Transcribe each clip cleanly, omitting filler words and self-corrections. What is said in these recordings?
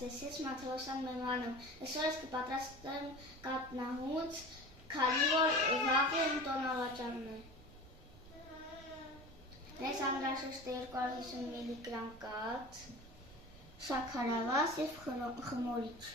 ձեզ, ես Մաթեոսյան Մեմանում, այսօր ես կպատրաստեմ կատնահունց, քանի որ վաղ եմ տոնավաճառն է։ Մեզ անհրաժեշտ է 250 միլիգրամ կաթ, շաքարավազ և խմորիչ։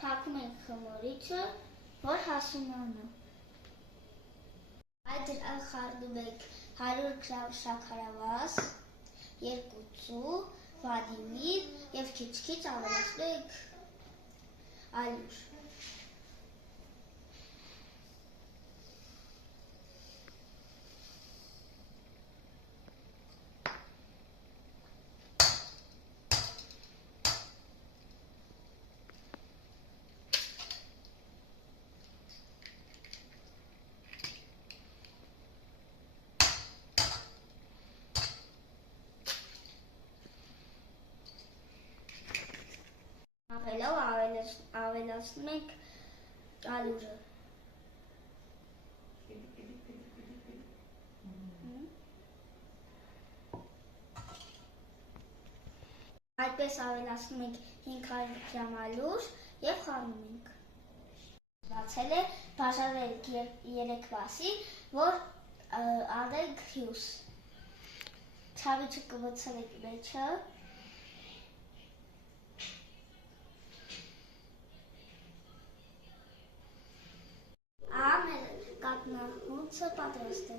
Փակում ենք խմորիչը, որ հասունանա։ Այդ խառնում ենք 100 գրամ շաքարավազ, 2 ծու, վանիլին և քիչ-քիչ ավելացնում ենք ալյուր։ Ավելացնում ենք ալյուրը։ Այդպես ավելացնում ենք 500 գրամ ալյուր և խառնում ենք։ Ստացել է բաժանել 3 մասի, որ անենք հյուս։ Չավիճը կմցնենք մեջը։ Մեր կատնահունցը պատրաստ է։